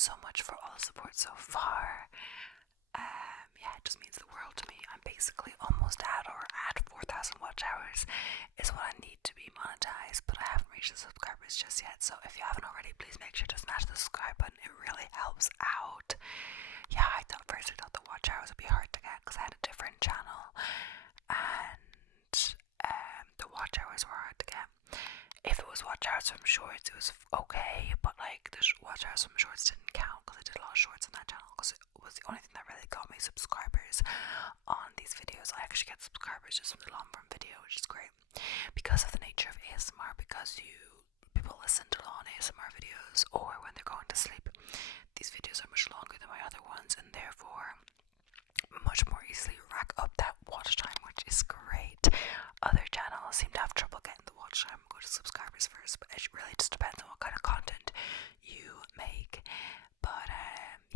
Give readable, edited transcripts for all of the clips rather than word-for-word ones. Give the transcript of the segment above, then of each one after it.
so much for all the support so far. Yeah, it just means the world to me. I'm basically almost at 4,000 watch hours is what I need to be monetized, but I haven't reached the subscribers just yet. So if you haven't already, please make sure to smash the subscribe button. It really helps out. Yeah, I thought the watch hours would be hard to get because I had a different channel, and the watch hours were hard to get. If it was watch hours from shorts, it was okay, but like the watch hours from shorts didn't count because I did a lot of shorts on that channel because it was the only thing that really got me subscribers on these videos. I actually get subscribers just from the long form video, which is great because of the nature of ASMR, because people listen to long ASMR videos or when they're going to sleep. These videos are much longer than my other ones and therefore much more easily rack up that watch time, which is great. Other channels seem to have trouble getting the watch time. Go to subscribers first, but it really just depends on what kind of content you make. But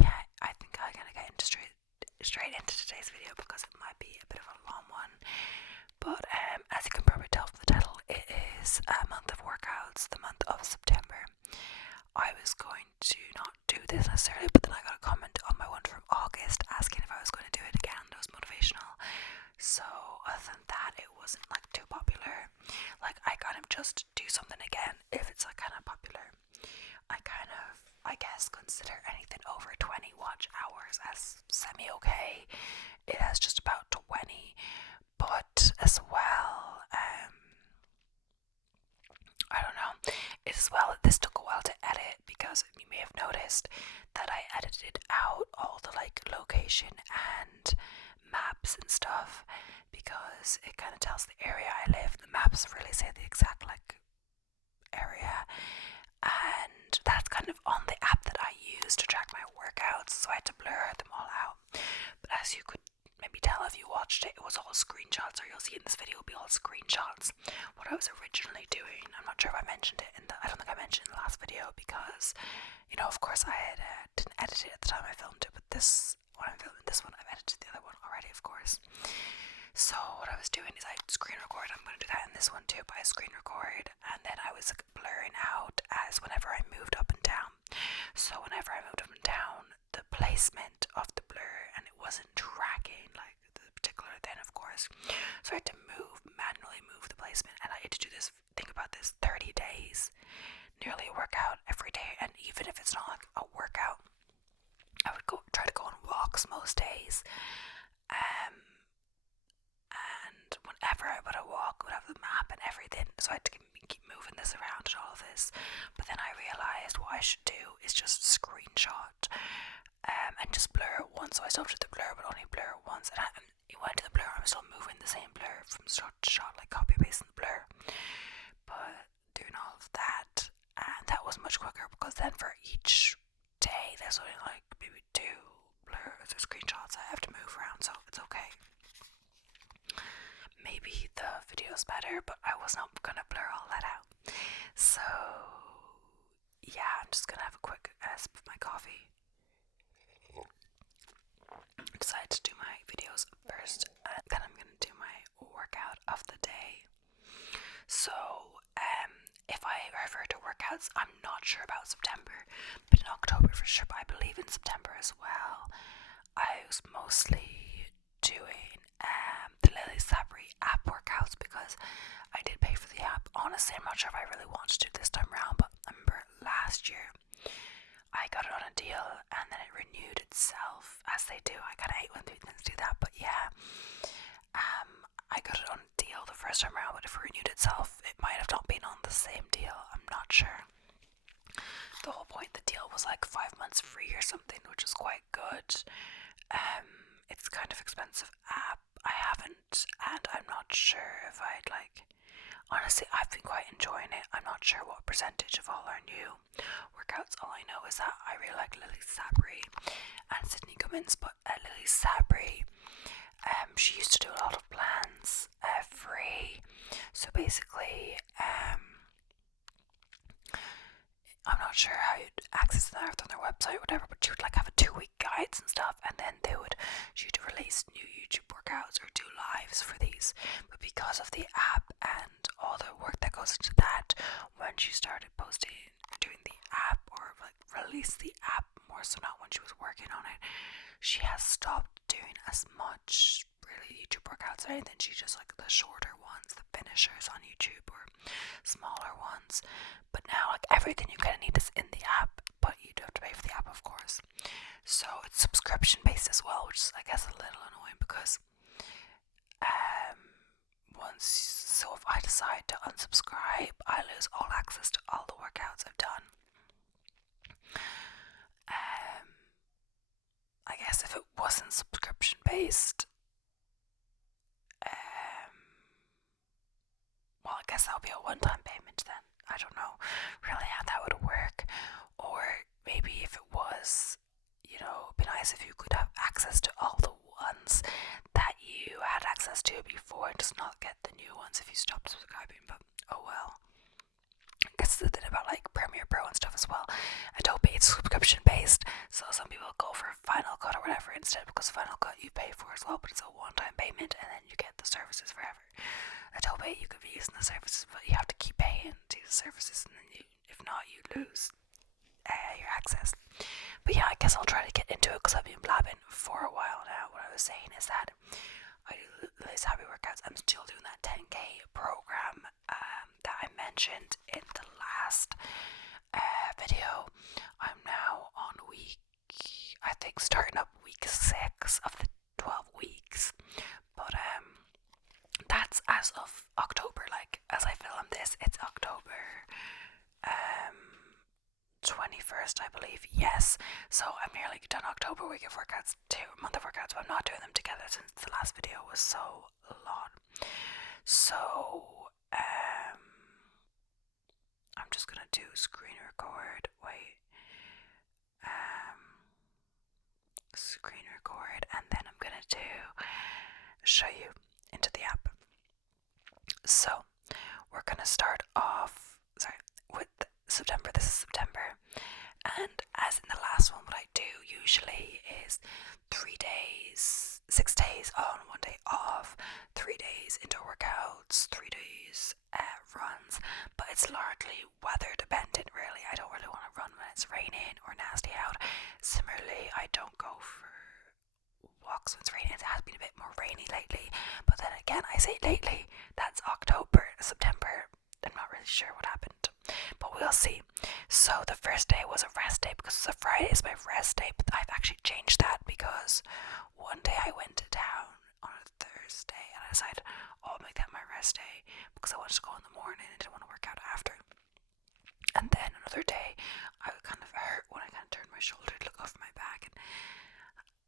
yeah, I think I'm gonna get into straight into today's video because it might be a bit of a long one. But as you can probably tell from the title, it is a month of workouts, the month of September. I was going to not do this necessarily, but then I got a comment on my one from August asking if I was going to do it again. That was motivational. So other than that, it wasn't like too popular. Like I kind of just do something again if it's like kind of popular. I guess consider anything over 20 watch hours as semi-okay. It has just about 20, but as well, I don't know. This took a while to edit because you may have noticed that I edited out all the like location and maps and stuff because it kind of tells the area I live. The maps really say the exact like area, and that's kind of on the app that I use to track my workouts, so I had to blur them all out. But as you could maybe tell if you watched it, it was all screenshots, or you'll see in this video it'll be all screenshots. What I was originally doing, I'm not sure if I mentioned it I don't think I mentioned in the last video because, you know, of course I didn't edit it at the time I filmed it, but when I'm filming this one, I've edited the other one already, of course. So what I was doing is I screen record. I'm going to do that in this one too, but I screen record, and then I was like, blurring out as whenever I moved up and down. So whenever I moved up and down, the placement of the blur, and it wasn't tracking like the particular then, of course. So I had to manually move the placement, and I had to do this, think about this, 30 days, nearly a workout every day. And even if it's not like a workout, I would try to go on walks most days, and whenever I would walk, I would have the map and everything, so I had to keep moving this around and all of this. But then I realised what I should do is just screenshot and just blur it once. So I still did the blur, but only blur it once, and when I did the blur, I'm still moving the same blur from shot to shot, like copy pasting the blur, but doing all of that, and that was much quicker because then for each day there's only like maybe 2 blurs or screenshots I have to move around, so it's okay. Maybe the video's better, but I was not gonna blur all that out. So yeah, I'm just gonna have a quick sip of my coffee. I decided to do my videos first, and then I'm gonna do my workout of the day. So if I refer to workouts, I'm not sure about September, but in October for sure, but I believe in September as well. I was mostly doing the Lily Sabri app workouts because I did pay for the app. Honestly, I'm not sure if I really want to do this time around, but I remember last year I got it on a deal and then it renewed itself, as they do. I kind of hate when things do that, but yeah, I got it on a deal the first time around, but if it renewed itself, it might have not been on the same deal. I'm not sure. The whole point, the deal was like 5 months free or something, which is quite good. It's kind of expensive app. I haven't, and I'm not sure if I'd like. Honestly, I've been quite enjoying it. I'm not sure what percentage of all our new workouts. All I know is that I really like Lily Sabri and Sydney Cummins, but Lily Sabri, she used to do a lot of plans free. So basically, I'm not sure how you'd access that on their website or whatever, but she would like have a 2-week guides and stuff, and then she'd release new YouTube workouts or do lives for these. But because of the app and all the work that goes into that when she started doing the app, or like released the app more so, not when she was working on it. She has stopped doing as much really YouTube workouts or anything. She just like the shorter ones, the finishers on YouTube, or smaller ones. But now like everything you kind of need is in the app, but you do have to pay for the app, of course. So it's subscription based as well, which is I guess a little annoying because if I decide to unsubscribe, I lose all access to all the workouts I've done. I guess if it wasn't subscription based, well, I guess that would be a one-time payment then. I don't know really how that would work. Or maybe if it was, it'd be nice if you could have access to all the ones that you had access to before and just not get the new ones if you stopped subscribing. But oh well. I guess the thing about like Premiere Pro and stuff as well. Adobe, it's subscription based, so some people go for Final Cut or whatever instead, because Final Cut you pay for as well, but it's a one-time payment and then you get the services forever. Adobe, you could be using the services, but you have to keep paying to use the services, and then if not, you lose your access. But yeah, I guess I'll try to get into it because I've been blabbing for a while now. What I was saying is that I do these happy workouts. I'm still doing that 10k program that I mentioned in the last video. I'm now on I think starting up week 6 of the 12 weeks. But that's as of October. Like as I film this, it's October 21st, I believe. Yes, so I'm nearly done October week of workouts, 2 month of workouts, but I'm not doing them together since the last video was so long. So I'm just gonna do screen record. Screen record, and then I'm gonna show you into the app. So we're gonna start off with September. This is September, and as in the last one, what I do usually is 3 days, 6 days on, 1 day off, 3 days indoor workouts, 3 days runs, but it's largely weather dependent really. I don't really want to run when it's raining or nasty out. Similarly, I don't go for walks when it's raining. It has been a bit more rainy lately, but then again, I say lately, that's October. September, I'm not really sure what happened, but we'll see. So the first day was a rest day because the Friday is my rest day, but I've actually changed that because one day I went to town on a Thursday and I decided, I'll make that my rest day because I wanted to go in the morning and didn't want to work out after. And then another day, I kind of hurt when I kind of turned my shoulder to look over my back, and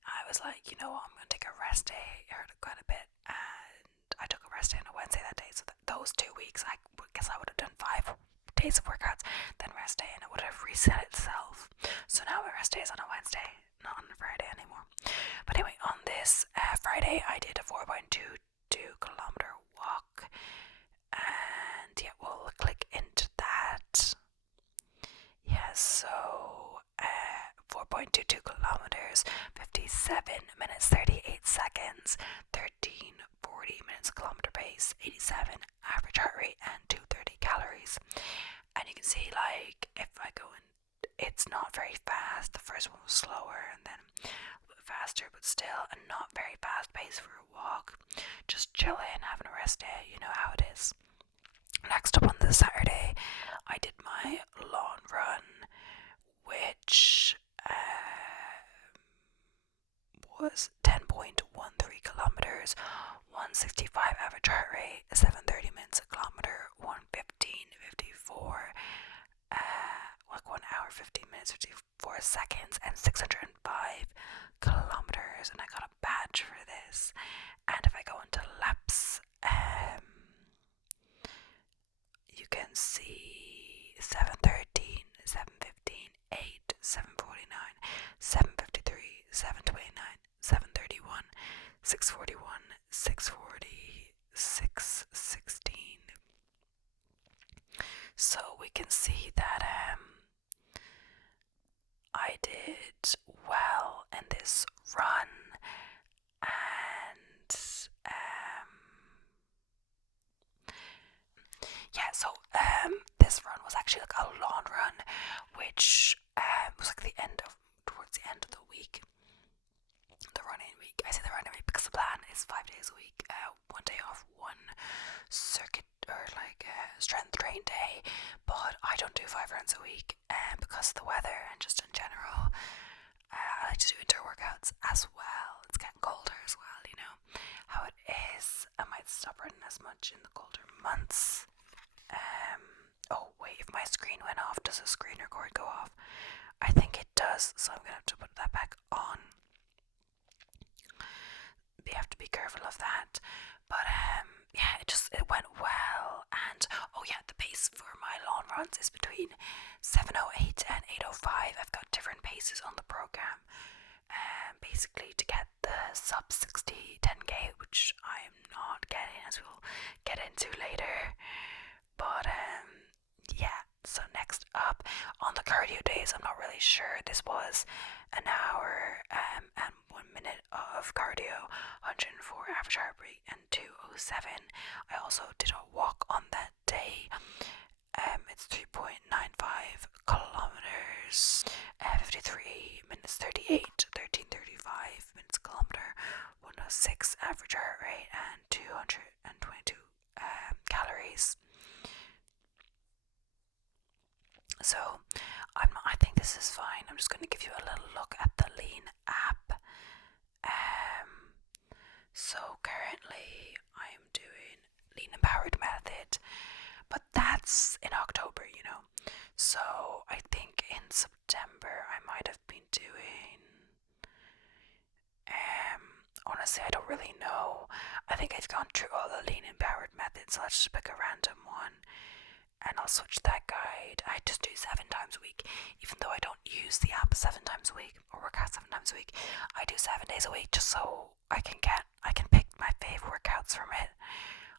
I was like, I'm going to take a rest day. It hurt quite a bit, and I took a rest day on a Wednesday that day. So those 2 weeks, I guess I would have done 5 days of workouts, then rest day, and it would have reset itself. So now my rest day is on a Wednesday, not on a Friday anymore. But anyway, on this Friday, I did a 4.22 kilometer walk, and yeah, we'll click into that. Yes, so 4.22 kilometers, 57 minutes 38 seconds, 13:40 minutes kilometer pace, 87 average heart rate, and 230 calories. And you can see, like, if I go in, it's not very fast. The first one was slower, and then a little bit faster, but still a not very fast pace for a walk. Just chilling, having a rest day, you know how it is. Next up on the Saturday, I did my lawn run, which was 10.13 kilometers, 165 average heart rate, 7:30 minutes a kilometer, 1:15:54, like 1 hour 15 minutes 54 seconds, and 605 kilometers. And I got a badge for this. And if I go into laps, you can see 7:13, 7:15, 8, 7:49, 7:53, 7:29, 7:31, 6:41, 6:40, 6:16. So we can see that I did well in this run, and so this run was actually like a long run, which was like towards the end of the week. The running week. I say the running week because the plan is 5 days a week, 1 day off, one circuit or like strength train day. But I don't do 5 runs a week, because of the weather and just in general. I like to do indoor workouts as well. It's getting colder as well, you know how it is. I might stop running as much in the colder months. Oh wait, if my screen went off, does the screen record go off? I think it does, so I'm gonna have to put that back on. We have to be careful of that. But yeah, it went well. And oh yeah, the pace for my long runs is between 7:08 and 8:05. I've got different paces on the program. Basically to get the sub 60 10k, which I'm not getting, as we'll get into later. But yeah, so next up on the cardio days, I'm not really sure. This was an hour and 1 minute of cardio, 104 average heart rate and 207. I also did a walk on that day. It's 3.95 kilometers, 53 minutes 38, 13:35 minutes a kilometer, 106 average heart rate and 222 calories. So I think this is fine. I'm just going to give you a little look at the Lean app. So currently I'm doing Lean Empowered Method, but that's in October, you know. So I think in September I might have been doing, honestly I don't really know. I think I've gone through all the Lean Empowered methods, so let's just pick a random one and I'll switch that guide. I just do 7 times a week, even though I don't use the app 7 times a week or work out 7 times a week. I do 7 days a week just so I can pick my favorite workouts from it.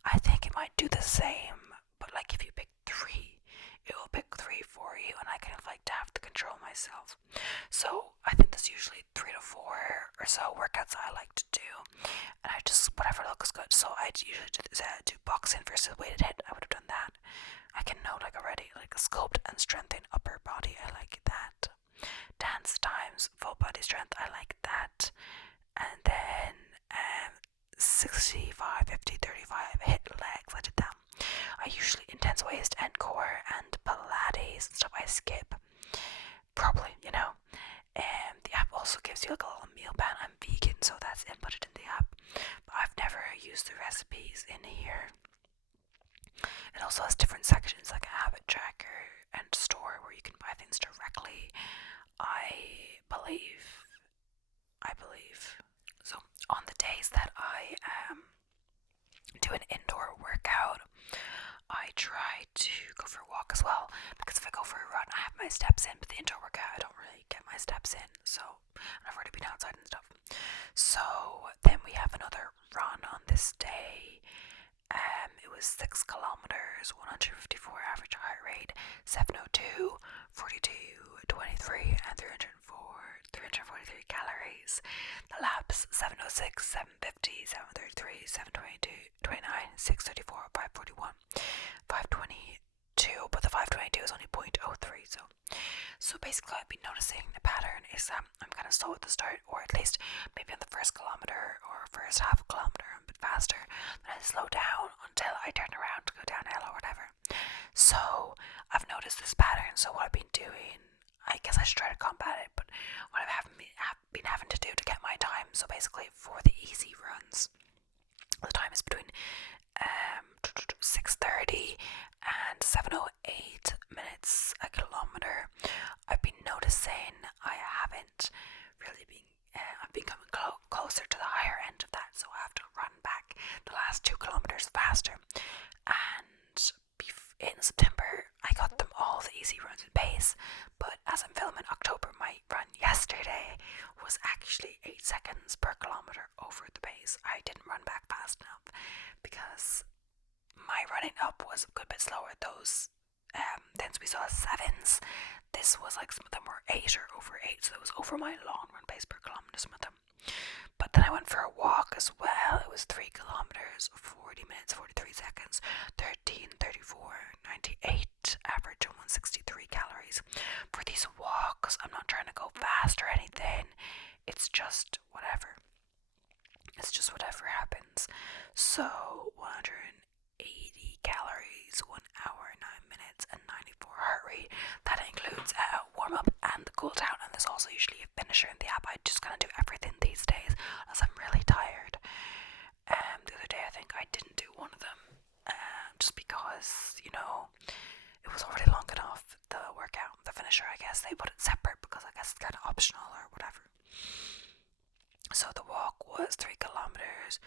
I think it might do the same, but like if you pick 3, it will pick 3 for you, and I kind of like to have to control myself. So I think there's usually 3 to 4 or so workouts I like to do, and I just whatever looks good. So I usually do boxing versus weighted hit. I would have done that. I can know like already, like sculpt and strengthen upper body. I like that. Dance times full body strength. I like that. And then 65, 50, 35 hit legs. I did that. I usually intense waist and core and Pilates and stuff I skip. Probably, you know. The app also gives you like a little meal plan. I'm vegan, so that's inputted in the app. But I've never used the recipes in here. It also has different sections like a habit tracker and store where you can buy things directly. I believe. So on the days that I do an indoor workout, I try to go for a walk as well, because if I go for a run I have my steps in, but the indoor workout I don't really get my steps in, so I've already been outside and stuff. So then we have another run on this day. It was 6 kilometers, 154 average heart rate, 7:02, 42, 23 and 343 calories. The laps 7:06, 7:50, 7:33, 7:22, 29, 6:34, 5:41, 5:22, but the 5:22 is only 0.03. So basically I've been noticing the pattern is I'm kind of slow at the start, or at least maybe on the first kilometer or first half kilometer I'm a bit faster, then I slow down until I turn around to go downhill or whatever. So I've noticed this pattern. So what I've been doing, I guess I should try to combat it, but what I've been having to do to get my time, so basically for the easy runs, the time is between 6:30 and 7:08 minutes a kilometer. I've been noticing I haven't really been, I've been coming closer to the higher end of that, so I have to run back the last 2 kilometers faster. And in September I got them all the easy runs in pace, but as I'm filming October, my run yesterday was actually 8 seconds per kilometer over the pace. I didn't run back fast enough because my running up was a good bit slower. Those things we saw 7s, this was like some of them were 8 or over 8, so it was over my long run pace per kilometer, some of them. But Then I went for a walk as well. It was 3 kilometers, 40 minutes, 43 seconds, 13, 34, 98, average of 163 calories. For these walks, I'm not trying to go fast or anything. It's just whatever. It's just whatever happens. So 180 calories, 1 hour, 9 minutes, and 94 heart rate. That includes a warm up and the cool down, and there's also usually a finisher in the app. I just kind of do everything these days as I'm really tired. The other day I think I didn't do one of them, just because, you know, it was already long enough. The workout, the finisher, I guess they put it separate because I guess it's kind of optional or whatever. So the walk was 3 kilometers,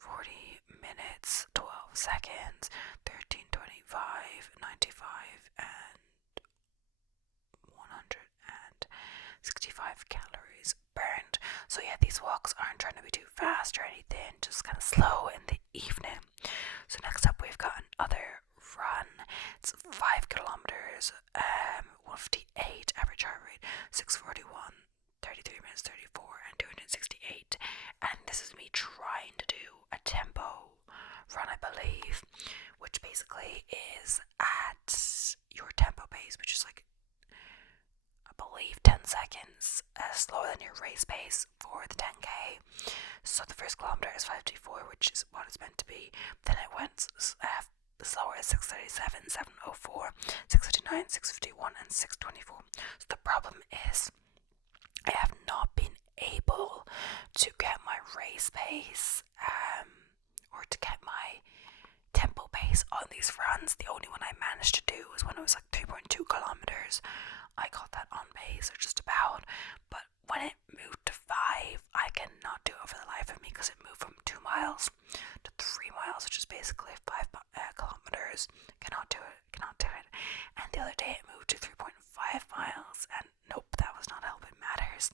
40 minutes, 12 seconds, 13, 25, 95, and 165 calories burned. So yeah, these walks aren't trying to be too fast or anything, just kind of slow in the evening. So next up we've got another run. It's 5 kilometers, 158 average heart rate, 641, 33 minutes 34, and 268. And this is me trying to do a tempo run, I believe, which basically is at your tempo pace, which is like, I believe, 10 seconds slower than your race pace for the 10k. So the first kilometer is 5:54, which is what it's meant to be. Then it went slower at 6:37, 7:04, 6:59, 6:51, and 6:24. So the problem is I have not been able to get my race pace or to get my tempo pace on these runs. The only one I managed to do was when it was like 3.2 kilometers. I got that on pace, or just about. But when it moved to 5, I cannot do it for the life of me because it moved from 2 miles to 3 miles, which is basically 5 kilometers. Cannot do it. And the other day it moved to 3.5 miles, and nope, that was not helping matters.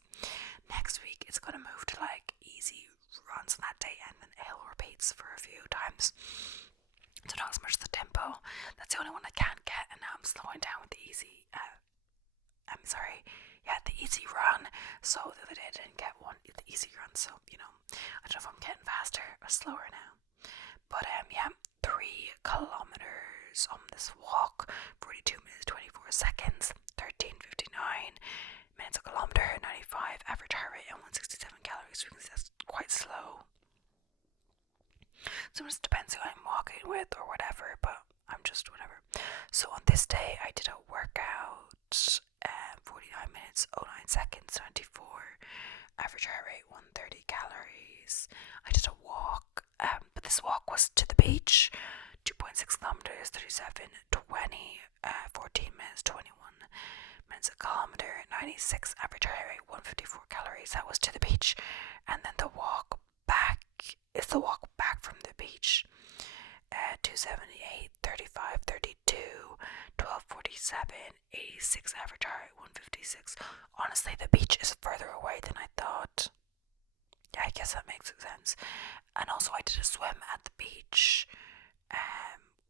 Next week it's going to move to like easy runs on that day, and then hill repeats for a few times. So not as much the tempo. That's the only one I can't get, and now I'm slowing down with the easy. The easy run. So the other day I didn't get one, the easy run. So I don't know if I'm getting faster or slower now. But 3 kilometers on this walk, 42 minutes 24 seconds, 13:59 minutes a kilometer, 95 average heart rate, and 167 calories. So that's quite slow. So it just depends who I'm walking with or whatever, but I'm just whatever. So on this day I did a workout, 49 minutes 09 seconds, 94 average heart rate, 130 calories. I did a walk, but this walk was to the beach, 2.6 kilometers, 37, 20, 14 minutes, 21 minutes a kilometer, 96 average heart rate, 154 calories. That was to the beach. And then the walk back is the walk back from the beach, 278, 35, 32, 12, 47, 86 average heart rate, 156. Honestly, the beach is further away than I thought. Yeah, I guess that makes sense. And also I did a swim at the beach,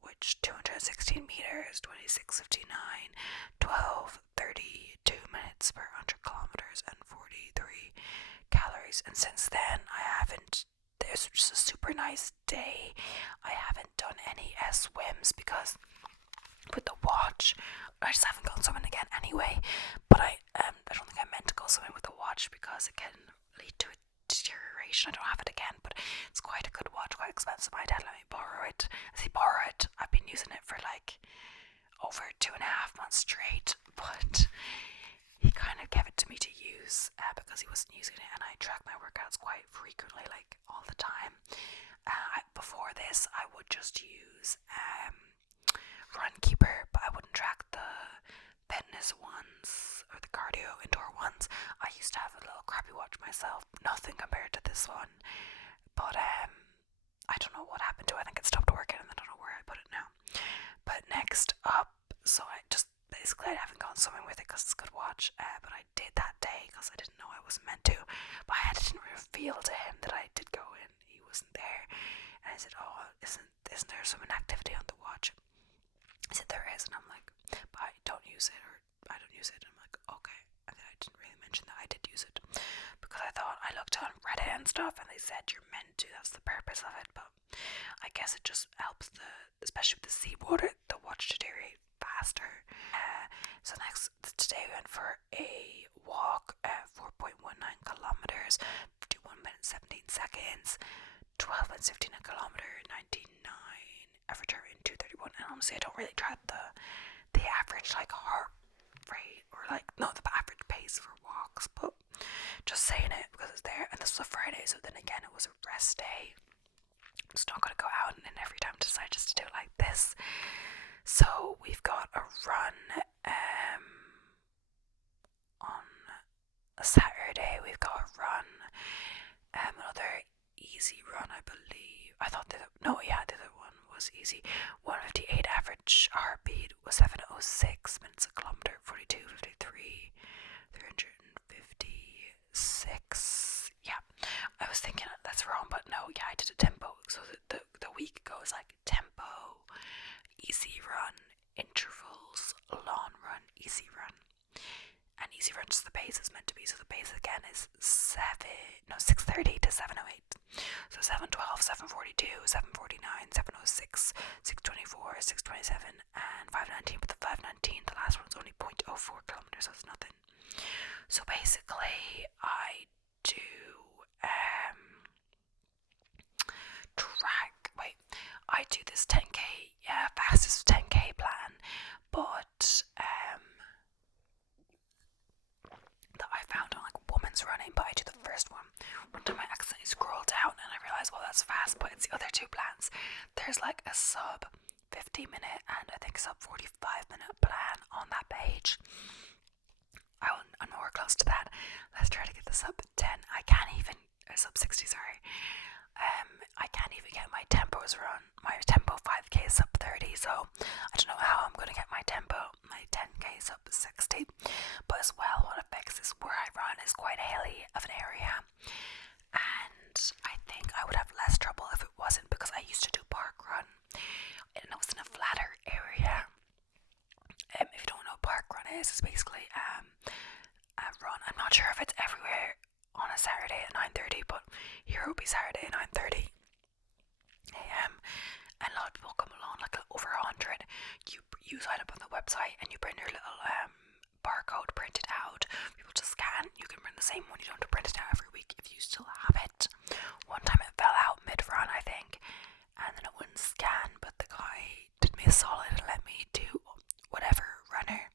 which 216 meters, 26:59, 12:32 minutes per 100 kilometers, and 43 calories. And since then there's just a super nice day. I haven't done any swims because with the watch, I just haven't gone swimming again anyway. But I don't think I meant to go swimming with the watch because it can lead to a deterioration. I don't have it again, but it's quite a good watch, quite expensive. My dad let me borrow it. I've been using it for like over 2.5 months straight, but he kind of gave it to me to use because he wasn't using it, and I track my workouts quite frequently, like all the time. Before this, I would just use Runkeeper, but I wouldn't track the fitness ones or the cardio indoor ones. I used to have a little crappy watch myself, nothing compared to this one, but I don't know what happened to it. I think it stopped working and I don't know where I put it now. But next up, so I haven't gone swimming with it because it's a good watch, but I did that day because I didn't know I wasn't meant to, but I didn't reveal to him that I did go in. He wasn't there, and I said, oh, isn't there some activity on the watch? He said there is, and I'm like, but I don't use it, or I don't use it. And I'm like, okay. And then I didn't really mention that I did use it because I thought I looked on Reddit and stuff, and they said you're meant to. That's the purpose of it. But I guess it just helps especially with the seawater, the watch deteriorate faster. So today we went for a walk at 4.19 kilometers, 51 minutes 17 seconds, 12 minutes 15 a kilometer, 19.9 average heart rate, 231. And honestly, I don't really track the average like heart rate or like not the average pace for walks, but just saying it because it's there. And this was a Friday, so then again it was a rest day. I'm just not gonna go out and then every time decide just to do it like this. So we've got a run on a Saturday. We've got a run, another easy run, I believe. I thought the other one was easy. 158 average heartbeat was 706 minutes a kilometer, 42.53, 356. Yeah, I was thinking that's wrong, but no, yeah, I did a tempo. So the week goes like tempo, easy run, intervals, long run, easy run. And easy run just the pace is meant to be. So the pace again is 6:30 to 7:08. So 7:12, 7:42, 7:49, 7:06, 6:24, 6:27, and 5:19. But the 5:19, the last one's only 0.04 kilometers, so it's nothing. So basically, I do I do this 10k, fastest 10k plan, but that I found on like Women's Running, but I do the first one. One time I accidentally scrolled down and I realised, well, that's fast, but it's the other two plans. There's like a sub 50-minute and I think sub 45-minute plan on that page. I'm nowhere close to that. Let's try to get the sub 10. I can't even, sub 60, sorry. I can't even get my tempos run. My tempo 5k sub 30, so I don't know how I'm gonna get my tempo, my 10k sub 60. But as well, what affects is where I run is quite hilly of an area, and I think I would have less trouble if it wasn't, because I used to do park run and it was in a flatter area. If you don't know what park run is, it's basically a run. I'm not sure if it's everywhere on a Saturday at 9:30, but here it will be Saturday at 9:30 a.m. and a lot of people come along, like over 100. You sign up on the website and you bring your little barcode printed out. People just scan. You can bring the same one. You don't have to print it out every week if you still have it. One time it fell out mid-run, I think, and then it wouldn't scan, but the guy did me a solid and let me do whatever runner,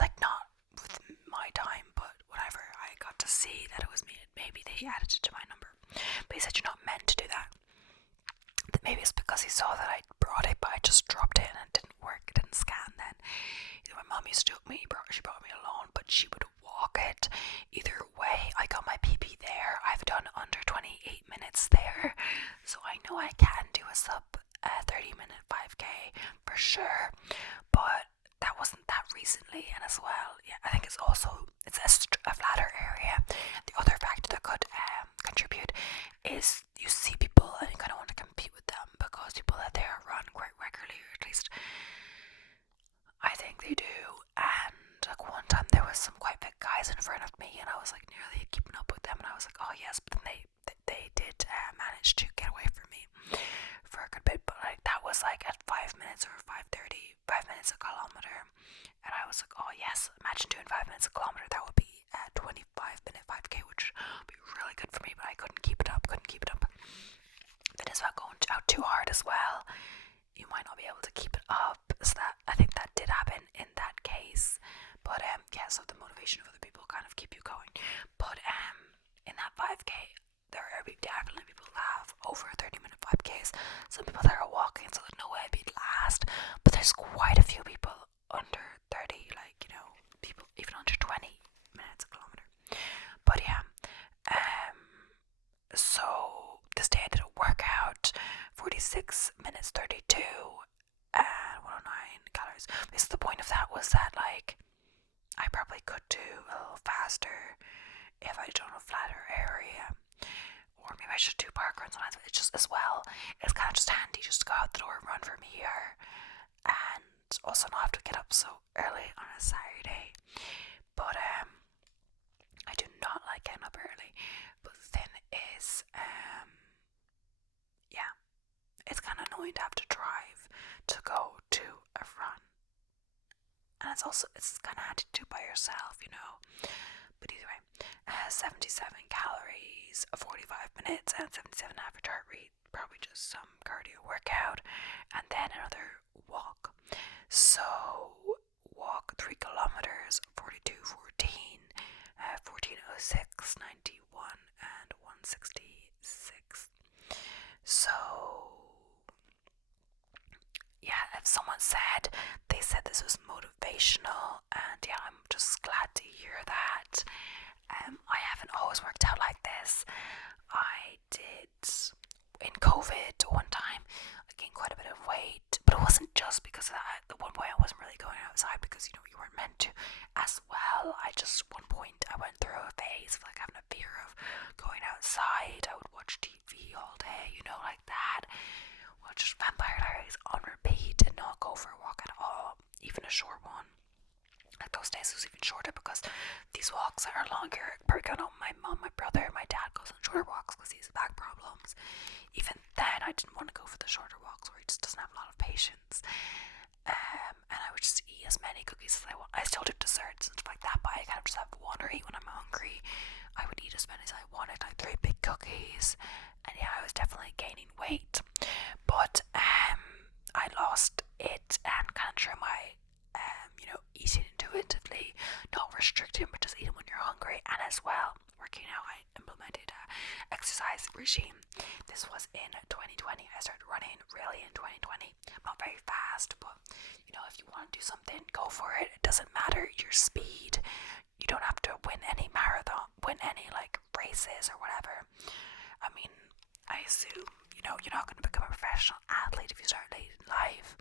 like not with my time, but whatever. I got to see that it was me. Maybe they added it to my number, but he said you're not meant to do that. Maybe it's because he saw that I brought it, but I just dropped it and it didn't work. It didn't scan then. My mom used to do it with me. She brought me along, but she would walk it. Either way, I got my PP there. I've done under 28 minutes there, so I know I can do a sub 30-minute 5k for sure. But that wasn't that recently, and as well, yeah, I think it's a flatter area. The other factor that could contribute is you see people and you kind of want to compete with them, because people that they run quite regularly, or at least I think they do. And like one time there was some quite big guys in front of me, and I was like nearly keeping up with them, and I was like, oh yes, but then they did manage to get away from me for a good bit. But like that was like at 5 minutes or 5:30, 5 minutes a kilometer, and I was like, oh yes, imagine doing 5 minutes a kilometer. That would be a 25-minute 5k, which would be really good for me, but I couldn't keep it up. Then as well, going out too hard as well, you might not be able to keep it up. So that, I think that did happen in that case. But yeah, so the motivation of other people kind of keep you going. But in that 5k, there are definitely people that have over 30-minute 5ks. Some people that are walking, so there's no way I'd be last. But there's quite a few people under 30, like, you know, people even under 20 minutes a kilometer. But yeah, so this day I did a workout, 46 minutes 32 and 109 calories. Because the point of that was that, like, I probably could do a little faster if I don't have a flatter area, or maybe I should do park runs sometimes. But it's just, as well, it's kind of just handy just to go out the door and run from here, and also not have to get up so early on a Saturday. But I do not like getting up early. But the thing is, point to have to drive to go to a run. And it's kind of hard to do by yourself, you know. But either way, 77 calories, 45 minutes, and 77 average heart rate. Probably just some cardio workout, and then another walk. So walk 3 kilometers, 42:14, 14:06, 91, and 166. So yeah, if someone said this was motivational, and yeah, I'm just glad to hear that. I haven't always worked out like this. I did in COVID one time. I gained quite a bit of weight, but it wasn't just because of that. At one point, I wasn't really going outside because you weren't meant to. As well, one point I went through a phase of like having a fear of going outside. I would watch TV all day, like that. Watch Vampire Diaries on repeat and not go for a walk at all, even a short one. Like those days it was even shorter because these walks are longer. My mom, my brother, my dad goes on shorter walks because he has back problems. Even then, I didn't want to go for the shorter walks where he just doesn't have a lot of patience. And I would just eat as many cookies as I want. I still do desserts and stuff like that, but I kind of just have one or eat when I'm hungry. I would eat as many as I wanted, like 3 big cookies. And yeah, I was definitely gaining weight. But I lost it and kind of through my eating intuitively, not restricting, but just eating when you're hungry. And as well, working out, I implemented a exercise regime. This was in 2020. I started running really in 2020. Not very fast, but if you want to do something, go for it. It doesn't matter your speed. You don't have to win any marathon, win any like races or whatever. I mean, I assume you're not going to become a professional athlete if you start late in life.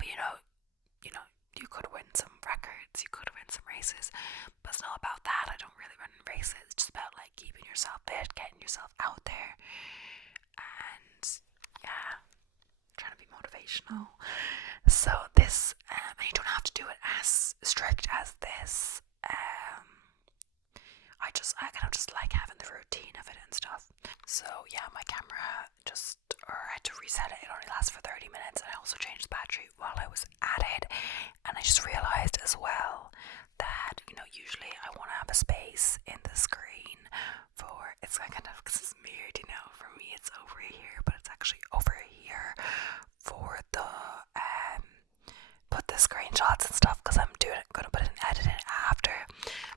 But you could win some records, you could win some races, but it's not about that. I don't really run races. It's just about like keeping yourself fit, getting yourself out there, and yeah, trying to be motivational. So this, and you don't have to do it as strict as this. I kind of just like having the routine of it and stuff. So yeah, my camera I had to reset it. It only lasts for 30 minutes, and I also changed the battery while I was at it. And I just realized as well that usually I want to have a space in the screen for it's kind of because it's mirrored. For me it's over here, but it's actually over here for the put the screenshots and stuff because I'm gonna put it in editing after.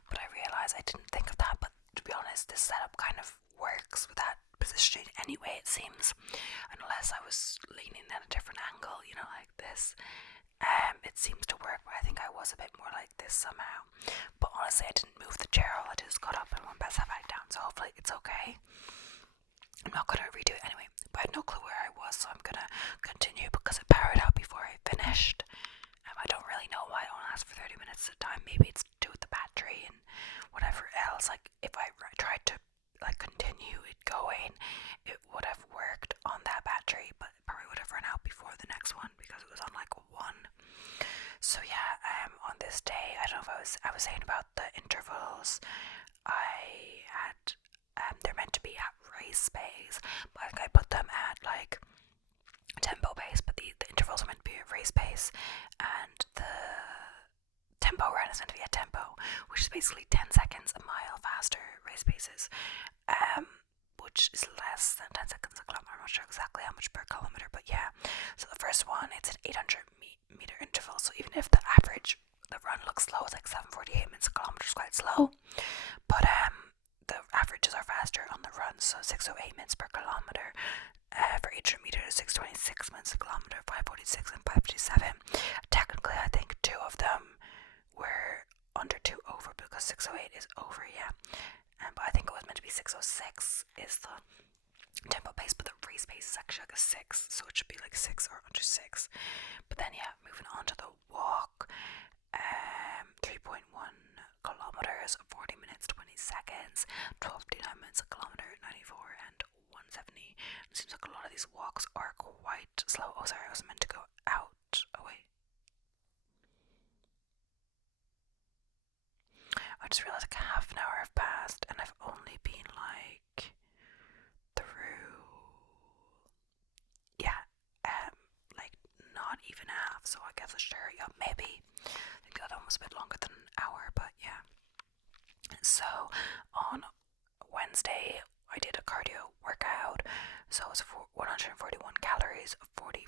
But I realized I didn't think of that. But to be honest, this setup kind of works with that positioning anyway, it seems, unless I was leaning at a different angle, like this. It seems to work, but I think I was a bit more like this somehow. But honestly, I didn't move the chair, I just got up and went back down, so hopefully it's okay. I'm not gonna redo it anyway, but I had no clue where I was, so I'm gonna continue because it powered out before I finished. I don't really know why it only lasts for 30 minutes at a time. Maybe it's to do with the battery and whatever else. Like if I tried to continue it going, it would have worked on that battery, but it probably would have run out before the next one because it was on like 1. So yeah, on this day, I don't know if I was saying about the intervals. I had they're meant to be at race pace, but I put them at like tempo pace, but the intervals are meant to be at race pace, and the tempo run is meant to be at tempo, which is basically 10 seconds a mile faster. Race paces, which is less than 10 seconds a kilometer. I'm not sure exactly how much per kilometer, but yeah. So the first one, it's an 800 meter interval, so even if the run looks slow, it's like 7:48 minutes a kilometer, is quite slow, but the averages are faster on the run, so 6:08 minutes per kilometer. For 800 meters, 6:26 minutes a kilometer, 5:46 and 5:57. Technically, I think 2 of them were under 2 over because 6:08 is over, yeah. But I think it was meant to be 6:06 is the tempo pace, but the race pace is actually like a 6, so it should be like 6 or under 6. But then yeah, moving on to the walk, 3.1 kilometers, 40 minutes 20 seconds, 12:59 minutes a kilometer, 94 and 170. It seems like a lot of these walks are quite slow. Oh sorry, I was meant to go out. Oh wait, I just realized like half an hour have passed and I've only been like through, yeah, Wednesday, I did a cardio workout, so it was 141 calories, 44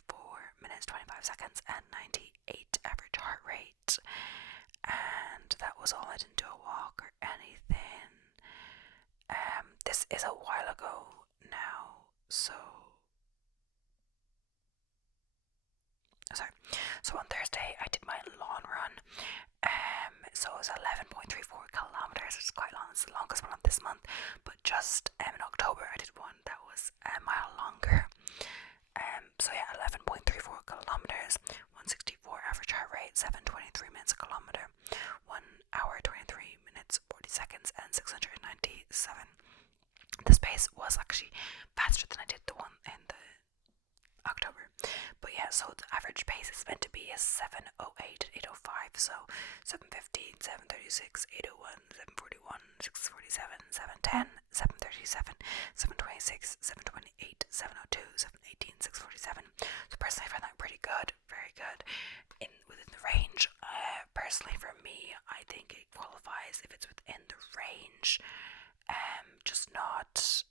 minutes 25 seconds, and 98 average heart rate. And that was all. I didn't do a walk or anything. This is a while ago now, so on Thursday I did my lawn run. So it was 11.34 kilometers, which is quite long. It's the longest one of this month. But just in October I did one that was a mile longer. So yeah, 11.34 kilometers, 164 average heart rate, 7:23 minutes a kilometer, 1 hour 23 minutes 40 seconds, and 697. This pace was actually faster than I did the one in the October. But yeah, so the average pace is meant to be is 7:08 and 8:05, so 7:15, 7:36, 8:01, 7:41, 6:47, 7:10, 7:37, 7:26, 7:28, 7:02, 7:18, 6:47. So personally I find that pretty good, very good, within the range. Personally for me, I think it qualifies if it's within the range, just not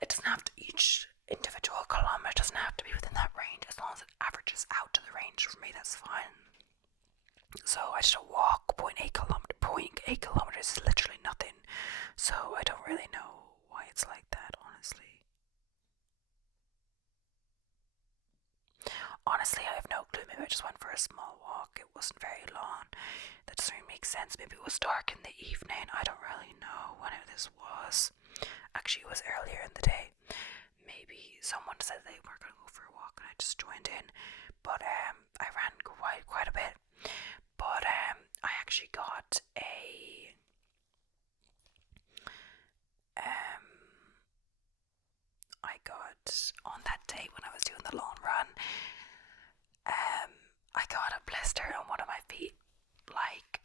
it doesn't have to, each individual kilometer doesn't have to be within that range. As long as it averages out to the range, for me that's fine. So I did a walk, 0.8 kilometers is literally nothing, so I don't really know why it's like that, honestly. I have no clue. Maybe I just went for a small walk. It wasn't very long. That doesn't really make sense. Maybe it was dark in the evening. I don't really know when this was. Actually, it was earlier in the day. Maybe someone said they were going to go for a walk and I just joined in. But I ran quite a bit. But I actually got on that day when I was doing the long run, I got a blister on one of my feet, like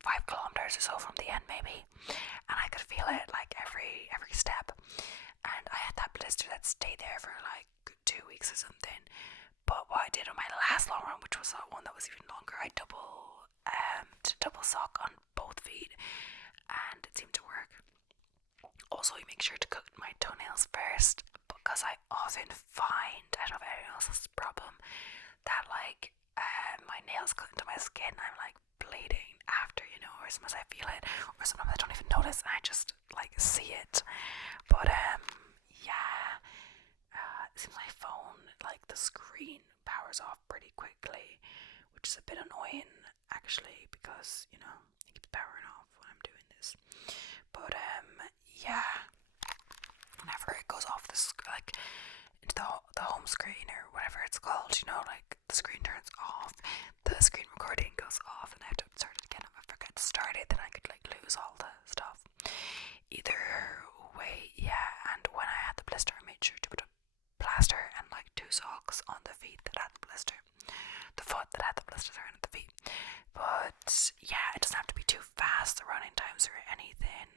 5 kilometers or so from the end maybe, and I could feel it like every step, and I had that blister that stayed there for like 2 weeks or something. But what I did on my last long run, which was one that was even longer, I did double sock on both feet, and it seemed to work. Also, you make sure to cut my toenails first, because I often find, I don't know if anyone else has this problem, that like my nails cut into my skin, I'm like bleeding after, or sometimes I feel it, or sometimes I don't even notice and I just like see it. But yeah, it seems my phone, like the screen powers off pretty quickly, which is a bit annoying actually, because it keeps powering off when I'm doing this. But yeah, whenever it goes off like into the home screen or whatever it's called, like the screen turns off, the screen recording goes off, and I have to start it again. If I forget to start it, then I could like lose all the stuff. Either way, yeah. And when I had the blister, I made sure to put a plaster and like 2 socks on the feet that had the blister, the foot that had the blister, on the feet. But yeah, it doesn't have to be too fast, the running times or anything.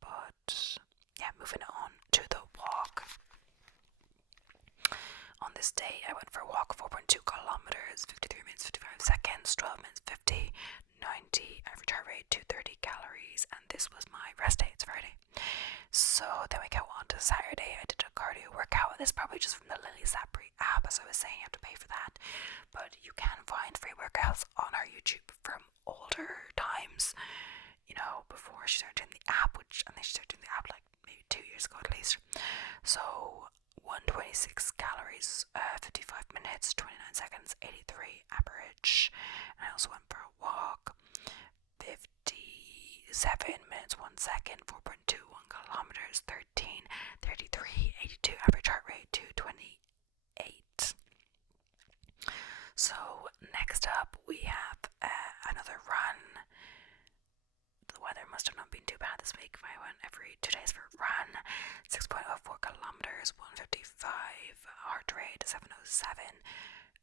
But yeah, moving on to the walk. On this day, I went for a walk of 4.2 kilometers, 53 minutes 55 seconds, 12 minutes 50, 90 average heart rate, 230 calories, and this was my rest day. It's Friday. So then we go on to Saturday. I did a cardio workout. This is probably just from the Lily Sapri app, as I was saying. You have to pay for that, but you can find free workouts on our YouTube from older times, before she started doing the app, and then she started doing the app like maybe 2 years ago at least. So 126 calories, 55 minutes 29 seconds, 83 average. And I also went for a walk, 57 minutes 1 second, 4.21 kilometers, 13 33 82 average heart rate, 228. So next up we have another run. The weather must have not been too bad this week. I went every 2 days for a run. 6.04 kilometers, 155 heart rate, 707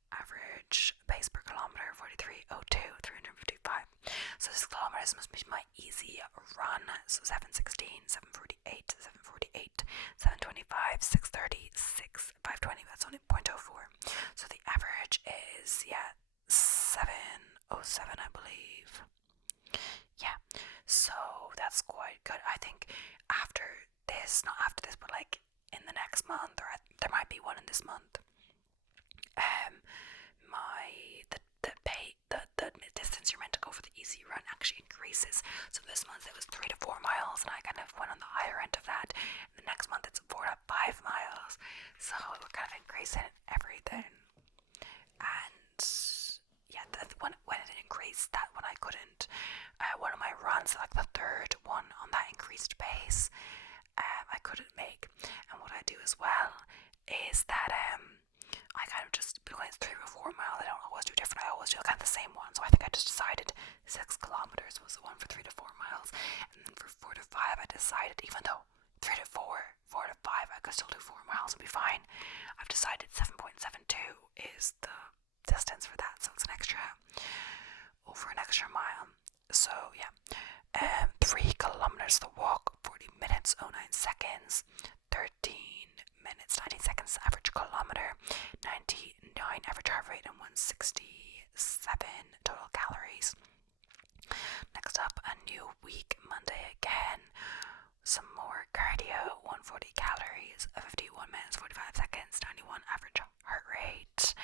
average pace per kilometer, 43:02, 355. So 6 kilometers must be my easy run. So 7:16, 7:48, 7:48, 7:25, 6:30, 5:20. That's I believe. Yeah, so that's quite good. I think after this, not after this, but like in the next month, or there might be one in this month, my the distance you're meant to go for the easy run actually increases. So this month it was 3 to 4 miles, and I kind of went on the higher end of that. And the next month it's 4 to 5 miles. So we're kind of increasing everything. And yeah, when it increased, that when I couldn't, one of my runs, like the third one on that increased pace, I couldn't make. And what I do as well is that I kind of just, when it's 3 or 4 miles, I don't always do different. I always do kind of the same one. So I think I just decided 6 kilometers was the one for 3 to 4 miles, and then for 4 to 5, I decided, even though 3 to 4, 4 to 5, I could still do 4 miles and be fine. I've decided 7.72 is the distance for that, so it's an extra mile. So yeah, 3 kilometers the walk, 40 minutes 09 seconds, 13 minutes 19 seconds average kilometer, 99 average heart rate, and 167 total calories. Next up, a new week, Monday again. Some more cardio, 140 calories, 51 minutes 45 seconds, 91 average heart rate.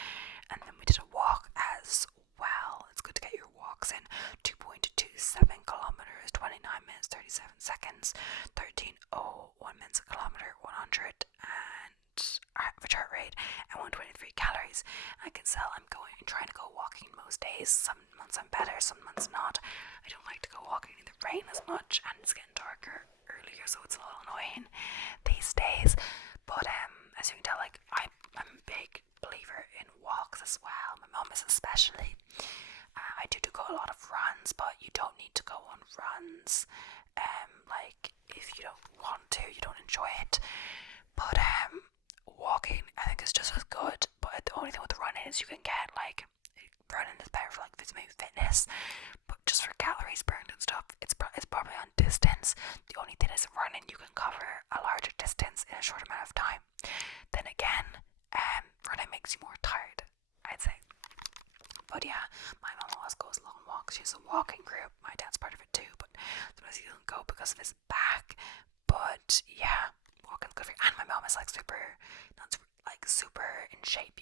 And then we did a walk as well. It's good to get your walks in. 2.27 kilometers, 29 minutes 37 seconds, 13:01 minutes a kilometer, 100 and average heart rate, and 123 calories. I can tell I'm trying to go walking most days. Some months I'm better, some months not. I don't like to go walking in the rain as much, and it's getting darker earlier, so it's a little annoying these days. But as you can tell, like I'm a big believer in walks as well. My mom is especially. I do go a lot of runs, but you don't need to go on runs. Like if you don't want to, you don't enjoy it. But walking, I think, is just as good. But the only thing with the running is you can get like running is better for like maybe fitness, but just for calories burned and stuff, it's probably on distance. The only thing is running, you can cover a larger distance in a short amount of time. Then again, running makes you more tired, I'd say. But yeah, my mom always goes long walks. She has a walking group. My dad's part of it too, but sometimes he doesn't go because of his back. But yeah, walking's good for you. And my mom is like super in shape,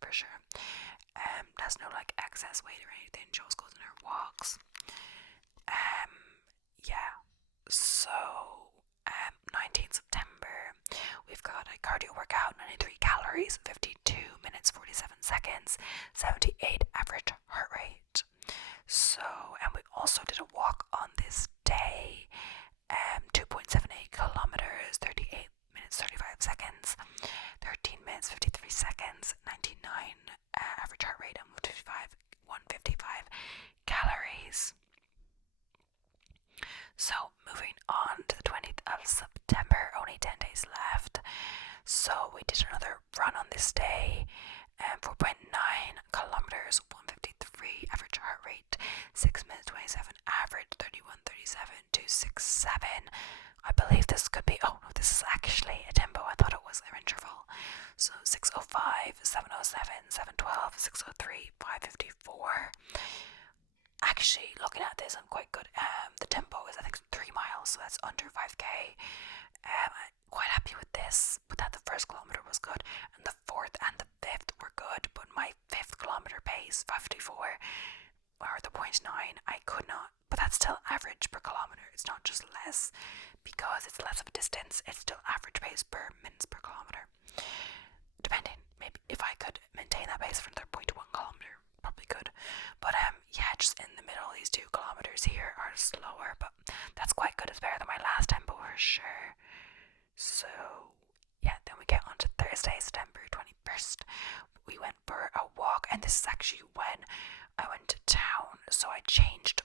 for sure. Has no like excess weight or anything. She always goes on her walks. Yeah. So 19th September, we've got a cardio workout, 93 calories, 52 minutes 47 seconds, 78 average heart rate. So, and we also did a walk on this day, 2.78 kilometers, 38 minutes 35 seconds, 13 minutes 53 seconds, 99 average heart rate, and 155 calories. So moving on to the 20th of September, only 10 days left. So we did another run on this day, 4.9 kilometers, 153 average heart rate, 6 minutes 27 average, 31:37, 267. I believe this could be, oh no, this is actually a tempo. I thought it was an interval. So 6:05, 7:07, 7:12, 6:03, 5:54. Actually, looking at this, I'm quite good. The tempo is, I think, 3 miles, so that's under 5k. I'm quite happy with this, but that the first kilometer was good, and the 4th and the 5th were good, but my 5th kilometer pace, 54, or the 0.9, I could not, but that's still average per kilometer. It's not just less, because it's less of a distance, it's still average pace per minutes per kilometer. Depending, maybe if I could maintain that pace for another 0.1 kilometer, probably could. But yeah, just in the middle, these 2 kilometers here are slower, but that's quite good. It's better than my last tempo for sure. So yeah, then we get on to Thursday, September 21st. We went for a walk, and this is actually when I went to town, so I changed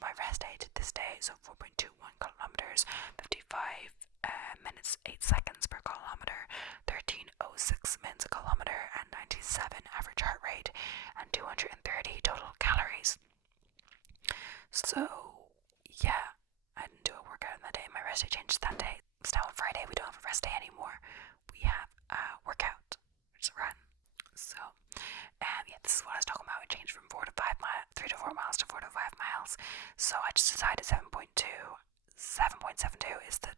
my rest day to this day. So 4.21 kilometers, 55 minutes 8 seconds per kilometer, 13:06 minutes a kilometer, and 97 average heart rate, and 230 total calories. So yeah, I didn't do a workout on that day. My rest day changed that day. So now on Friday we don't have a rest day anymore. We have a workout, which is a run. So yeah, the miles to 4 to 5 miles. So I just decided 7.72 is the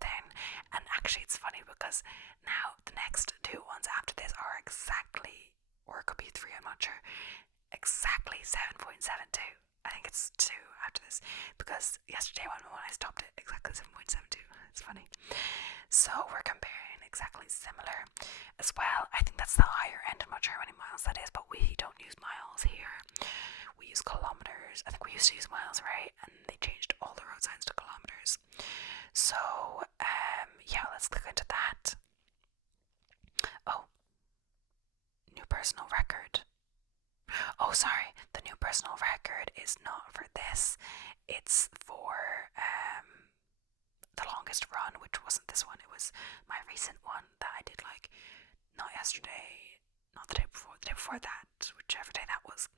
thing. And actually it's funny because now the next two ones after this are exactly, or it could be 3, I'm not sure, exactly 7.72. I think it's 2 after this, because yesterday when I stopped it, exactly 7.72. It's funny. So we're comparing exactly similar as well. I think that's the higher end. I'm not sure how many miles that is, but we don't use miles here. We use kilometers. I think we used to use miles, right? And they changed all the road signs to kilometers. So, yeah, let's look into that. Oh, new personal record. Oh, sorry, the new personal record is not for this. It's for the longest run, which wasn't this one. It was my recent one that I did, like, not yesterday, not the day before that, whichever day that was.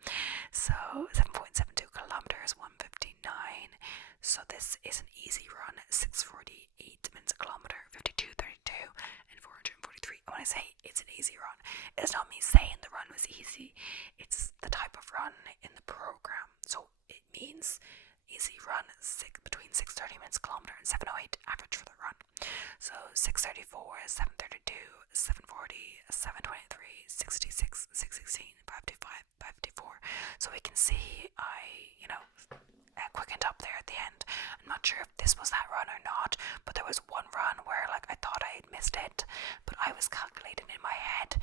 So 7.72 kilometers, 159. So this is an easy run, 6:48 minutes a kilometer, 52:32, and 443. When I say it's an easy run, it's not me saying the run was easy. It's the type of run in the program. So it means easy run between 6:30 minutes a kilometer and 7:08 average for the run. So 6:34, 7:32, 7:40, 7:23, 66, 6:16, 5:25, 5:54. So we can see I quickened up there at the end. I'm not sure if this was that run or not, but there was one run where, like, I thought I had missed it, but I was calculating in my head,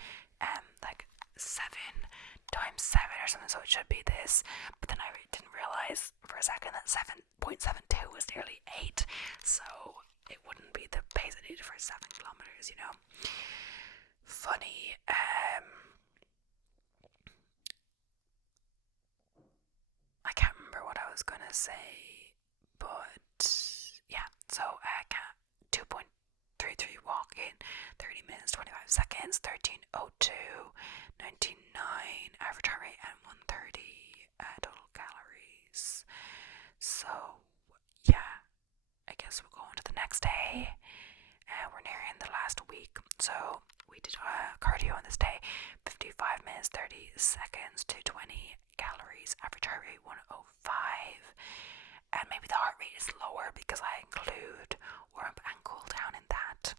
like 7 times 7 or something, so it should be this. But then I didn't realize for a second that 7.72 was nearly 8, so it wouldn't be the pace I needed for 7 kilometers, Funny. I can't remember what I was gonna say, but yeah. So 2.33 walking, 30 minutes 25 seconds, 13:02, 19:09 average heart rate, and 130 total calories. So yeah, I guess we'll go on to the next day. We're nearing the last week, so we did cardio on this day, 55 minutes 30 seconds, 220 calories, average heart rate 105, and maybe the heart rate is lower because I include warm up and cool down in that.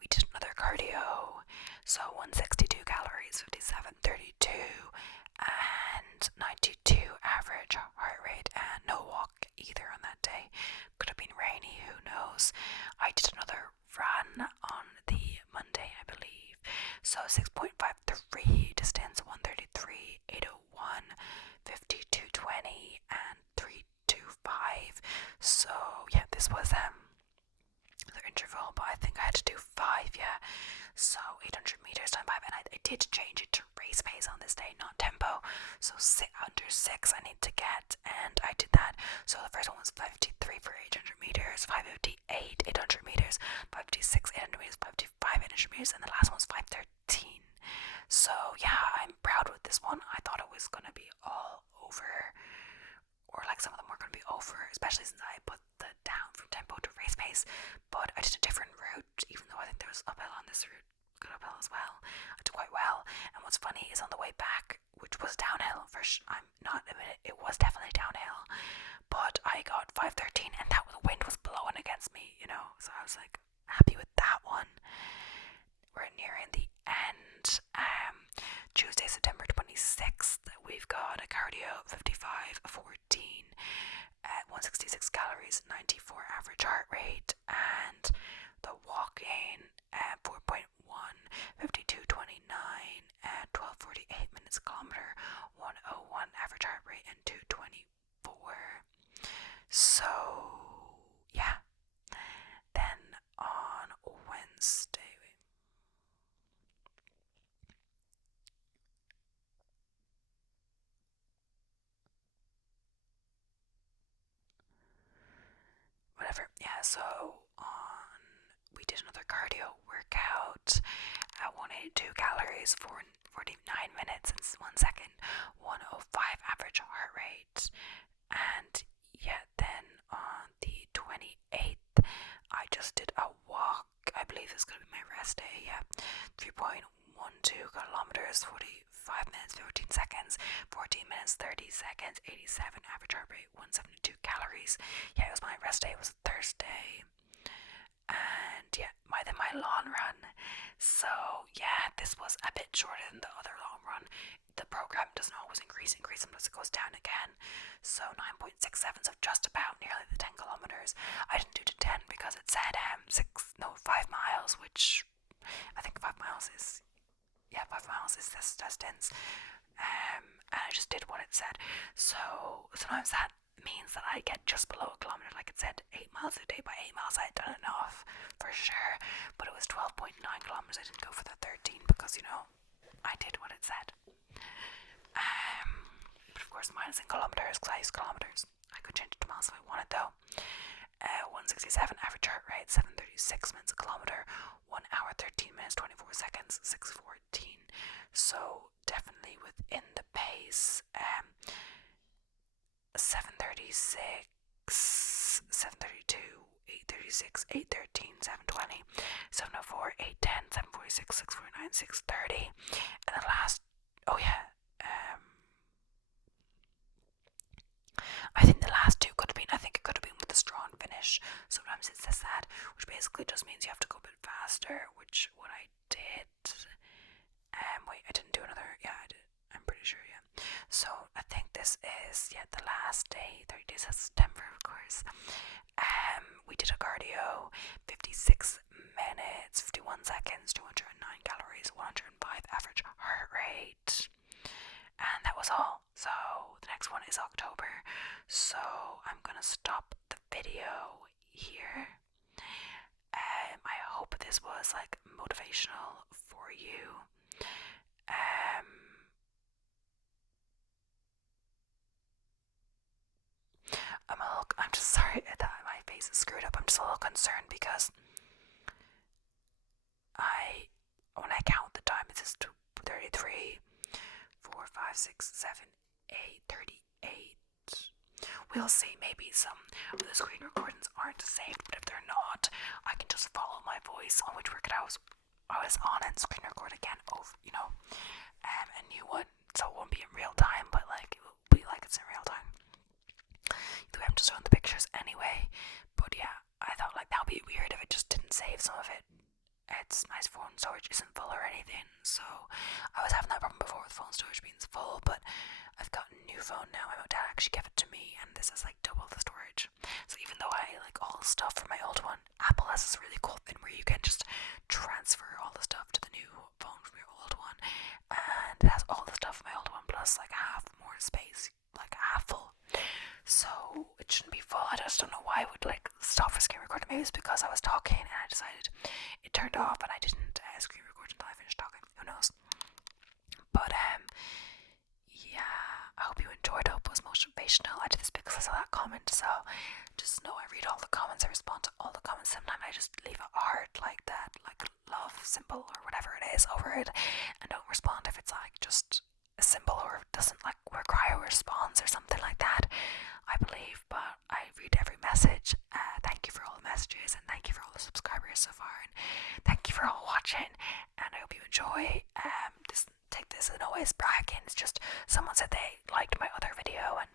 We did another cardio, so 162 calories, 57:32, and 92 average heart rate, and no walk either on that day. Could have been rainy, who knows. I did another run on the Monday, I believe, so 6.53 distance, 133, 801, 52:20, and 325. So yeah, this was the interval, but I think I had to do 5, yeah. So 800 meters times 5, and I did change it to race pace on this day, not tempo. So under 6 I need to get, and I did that. So the first one was 5:53 for 800 meters, 5:58 800 meters, 5:56 800 meters, 5:55 800 meters, and the last one was 5:13. So yeah, I'm proud with this one. I thought it was gonna be all over, or like some of them were gonna be over, especially since I put the down from tempo to race pace. But I did a different route, even though I think there was uphill on this route, good uphill as well. I did quite well. And what's funny is on the way back, which was downhill, I'm not admitting it was definitely downhill, but I got 5:13, and that the wind was blowing against me, so I was like happy with that one. We're nearing the end. Tuesday, September 26th, we've got a cardio 55:14 at 166 calories, 94 average heart rate, and the walking at 4.1, 52:29 at 12:48 minutes a kilometer, 101 average heart rate, and 224. So yeah. Then on Wednesday, so we did another cardio workout at 182 calories for 49 minutes and 1 second, 105 average heart rate. And yeah, then on the 28th, I just did a walk. I believe this is going to be my rest day, yeah. 3.12 kilometers, 45 5 minutes 15 seconds, 14 minutes 30 seconds, 87 average heart rate, 172 calories. Yeah, it was my rest day, it was Thursday. And yeah, my long run. So yeah, this was a bit shorter than the other long run. The program doesn't always increase, sometimes it goes down again. So 9.67, so just about nearly the 10 kilometers. I didn't do the 10 because it said 5 miles, which I think 5 miles is, 5 miles is this distance. And I just did what it said. So sometimes that means that I get just below a kilometer, like it said 8 miles a day. By 8 miles I had done enough for sure, but it was 12.9 kilometers. I didn't go for the 13 because I did what it said. But of course mine is in kilometers because I use kilometers. I could change it to miles if I wanted though. 167 average heart rate, 736 minutes a kilometer, 1 hour 13 minutes 24 seconds, 6:14. So definitely within the pace. 736, 732, 836, 813, 720, 704, 810, 746, 649, 630. And the last, I think the last two could have been, with a strong finish. Sometimes it says that, which basically just means you have to go a bit faster, which what I did. I didn't do another, I did, I'm pretty sure, So I think this is, the last day, 30 days of September, of course. We did a cardio, 56 minutes, 51 seconds, 209 calories, 105 average heart rate. And that was all. So the next one is October. So I'm gonna stop the video here. I hope this was like motivational for you. I'm just sorry that my face is screwed up. I'm just a little concerned because when I count the time, it says 33, 4, 5, 6, 7, 8, 38. We'll see. Maybe some of the screen recordings aren't saved, but if they're not, I can just follow my voice on which workout I was on and screen record again over, a new one. So it won't be in real time, but like it will be like it's in real time. Either way, I'm just showing the pictures anyway. But yeah, I thought like that would be weird if it just didn't save some of it. It's my phone storage isn't full or anything, so I was having that problem before with phone storage being full, but I've got a new phone now. My dad actually gave it to me, and this is like double the storage. So even though I like all the stuff from my old one, Apple has this really cool thing where you can just transfer all the stuff to the new phone from your old one, and it has all the stuff from my old one plus like half more space, like half full. So it shouldn't be full. I just don't know why I would like stop for screen recording. Maybe it's because I was talking and I decided it turned off and I didn't screen record until I finished talking. Who knows? But I hope you enjoyed. I hope it was motivational. I did this because I saw that comment, so just know I read all the comments. I respond to all the comments. Sometimes I just leave a heart like that, like love symbol or whatever it is over it, and don't respond if it's like just a symbol or doesn't like require a response or something like that. I believe, but I read every message. Thank you for all the messages, and thank you for all the subscribers so far, and thank you for all watching, and I hope you enjoy. Take this as no way as bragging. It's just someone said they liked my other video, and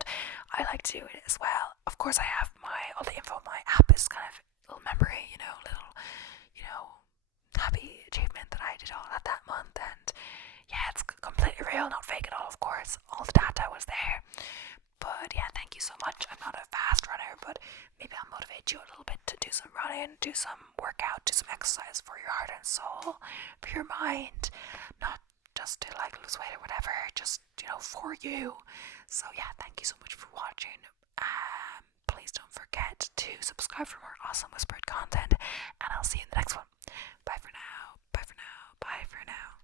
I like to do it as well. Of course, I have all the info. My app is kind of a little memory, little, happy achievement that I did all that month, and yeah, it's completely real, not fake at all. Of course, all the data was there. But yeah, thank you so much. I'm not a fast runner, but maybe I'll motivate you a little bit to do some running, do some workout, do some exercise for your heart and soul, for your mind, not just to like lose weight or whatever, just for you. So yeah, thank you so much for watching. Please don't forget to subscribe for more awesome whispered content, and I'll see you in the next one. Bye.